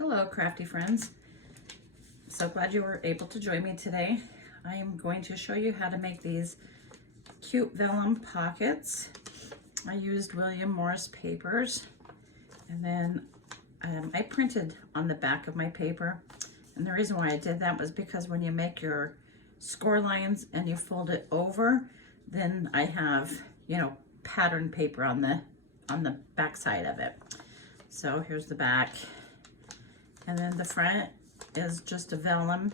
Hello, crafty friends. So glad you were able to join me today. I am going to show you how to make these cute vellum pockets. I used William Morris papers, and then I printed on the back of my paper. And the reason why I did that was because when you make your score lines and you fold it over, then I have, pattern paper on the back side of it. So here's the back. And then the front is just a vellum.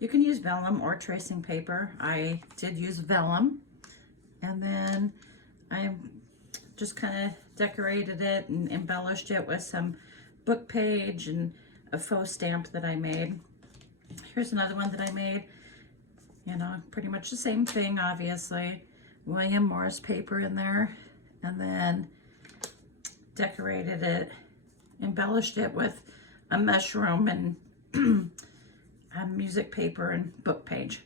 You can use vellum or tracing paper. I did use vellum. And then I just kind of decorated it and embellished it with some book page and a faux stamp that I made. Here's another one that I made. Pretty much the same thing, obviously. William Morris paper in there. And then decorated it, embellished it with a mushroom and music paper and book page.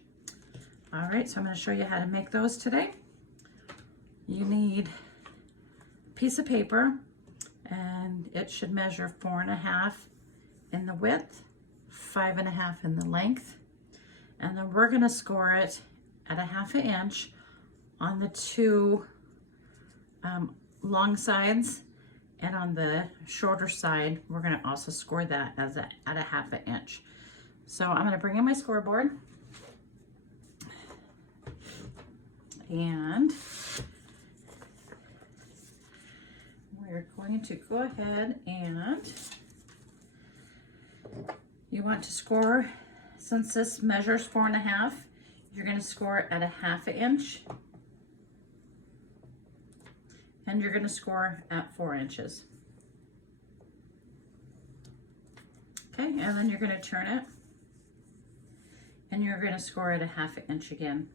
All right, so I'm going to show you how to make those today. You need a piece of paper, and it should measure 4.5 in the width, 5.5 in the length, and then we're going to score it at 1/2 inch on the two long sides. And on the shorter side, we're going to also score that at 1/2 inch. So I'm going to bring in my scoreboard. And we're going to go ahead and you want to score, since this measures 4.5, you're going to score at 1/2 inch. And you're going to score at 4 inches. Okay, and then you're going to turn it, and you're going to score at 1/2 inch again.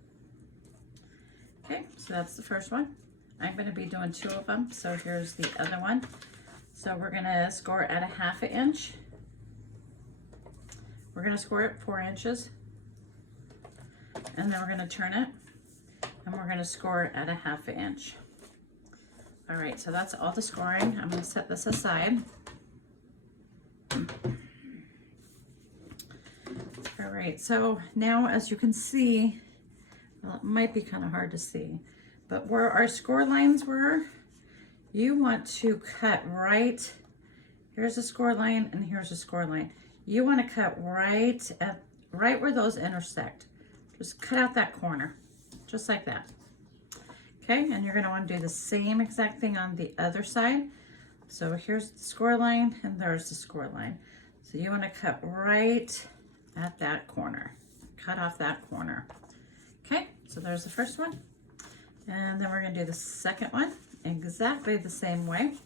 Okay, so that's the first one. I'm going to be doing 2 of them, so here's the other one. So we're going to score at 1/2 inch. We're going to score at 4 inches, and then we're going to turn it, and we're going to score at 1/2 inch. All right, so that's all the scoring. I'm going to set this aside. All right, so now as you can see, well, it might be kind of hard to see, but where our score lines were, you want to cut right, here's a score line and here's a score line. You want to cut right where those intersect. Just cut out that corner, just like that. Okay, and you're going to want to do the same exact thing on the other side. So here's the score line, and there's the score line. So you want to cut right at that corner. Cut off that corner. Okay, so there's the first one. And then we're going to do the second one exactly the same way.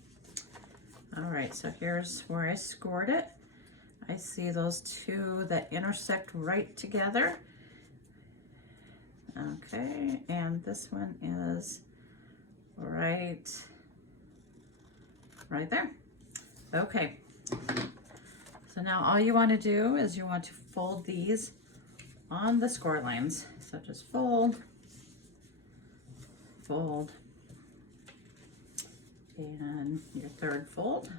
All right, so here's where I scored it. I see those two that intersect right together. Okay, and this one is right there. Okay, so now all you want to do is you want to fold these on the score lines. So just fold, fold, and your third fold.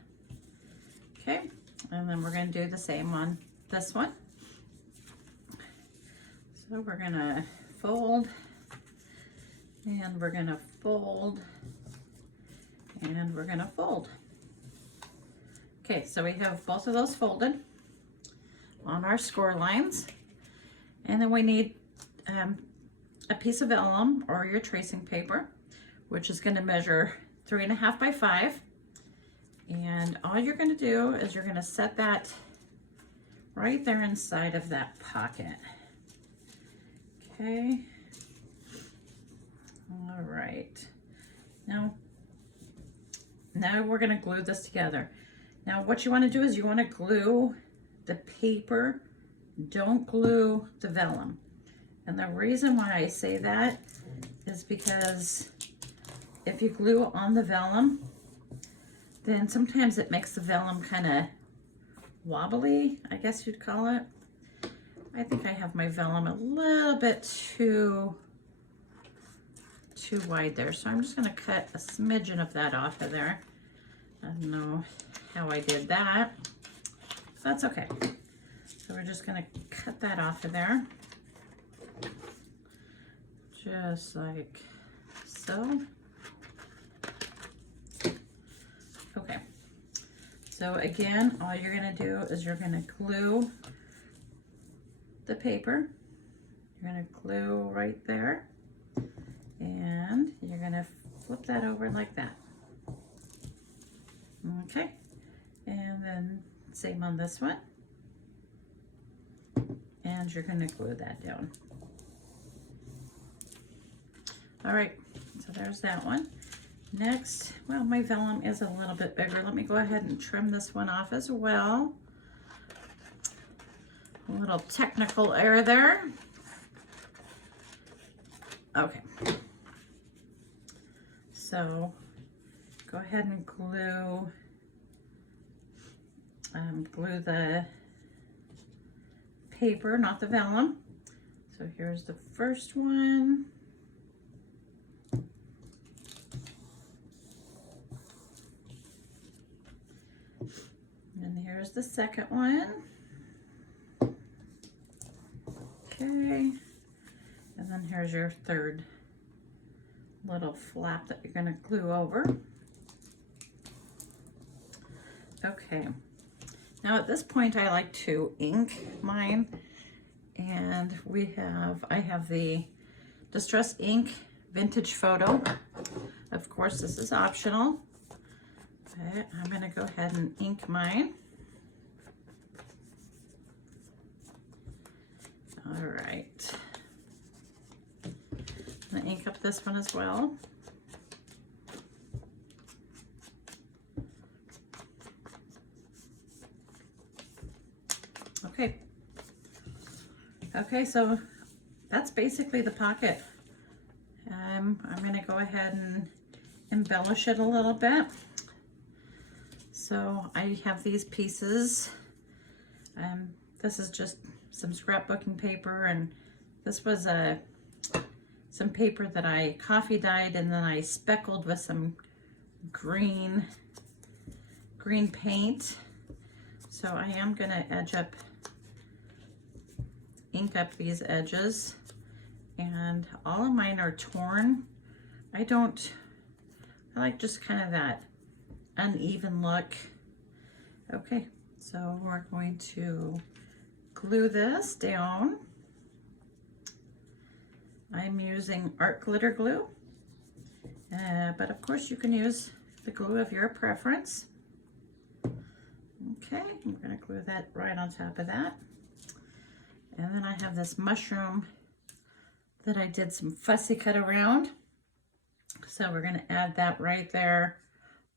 Okay, and then we're going to do the same on this one. So we're going to fold, and we're going to fold, and we're going to fold. Okay, so we have both of those folded on our score lines, and then we need a piece of vellum or your tracing paper, which is going to measure 3.5 by 5, and all you're going to do is you're going to set that right there inside of that pocket. Okay, all right, now we're going to glue this together. Now what you want to do is you want to glue the paper, don't glue the vellum. And the reason why I say that is because if you glue on the vellum, then sometimes it makes the vellum kind of wobbly, I guess you'd call it. I think I have my vellum a little bit too wide there, so I'm just going to cut a smidgen of that off of there. I don't know how I did that. that's okay. So we're just going to cut that off of there. Just like so. Okay. So again, all you're going to do is you're going to glue the paper. You're going to glue right there. And you're going to flip that over like that. Okay. And then same on this one. And you're going to glue that down. All right, so there's that one. Next, well, my vellum is a little bit bigger. Let me go ahead and trim this one off as well. A little technical error there. Okay. So go ahead and glue the paper, not the vellum. So here's the first one. And here's the second one. Okay. And then here's your third little flap that you're going to glue over. Okay. Now at this point I like to ink mine, and I have the Distress Ink Vintage Photo. Of course this is optional, but I'm going to go ahead and ink mine. All right. I'm going to ink up this one as well. Okay. Okay, so that's basically the pocket. I'm going to go ahead and embellish it a little bit. So I have these pieces. This is just some scrapbooking paper, and this was some paper that I coffee dyed, and then I speckled with some green paint. So I am going to ink up these edges, and all of mine are torn. I like just kind of that uneven look. Okay, so we're going to glue this down. I'm using art glitter glue, but of course you can use the glue of your preference. Okay, I'm going to glue that right on top of that. And then I have this mushroom that I did some fussy cut around. So we're going to add that right there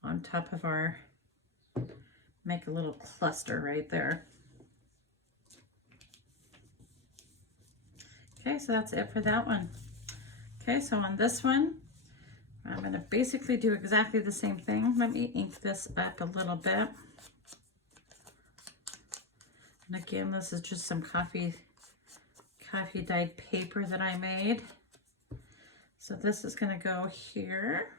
on top of make a little cluster right there. Okay, so that's it for that one. Okay, so on this one, I'm going to basically do exactly the same thing. Let me ink this up a little bit. And again, this is just some coffee dyed paper that I made. So this is going to go here.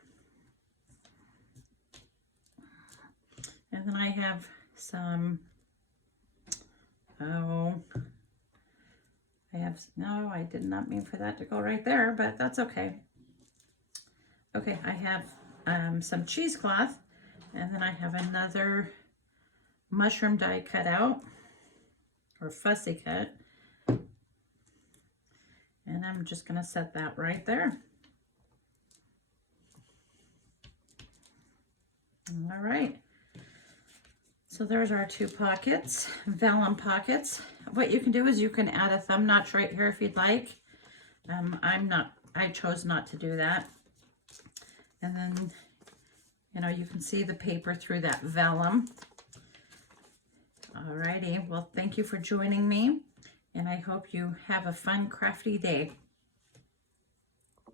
And then I have some, no, I did not mean for that to go right there, but that's okay. Okay, I have some cheesecloth, and then I have another mushroom die cut out, or fussy cut. And I'm just going to set that right there. All right. So there's our two pockets, vellum pockets. What you can do is you can add a thumb notch right here if you'd like. I chose not to do that. And then, you can see the paper through that vellum. Alrighty, well, thank you for joining me, and I hope you have a fun, crafty day.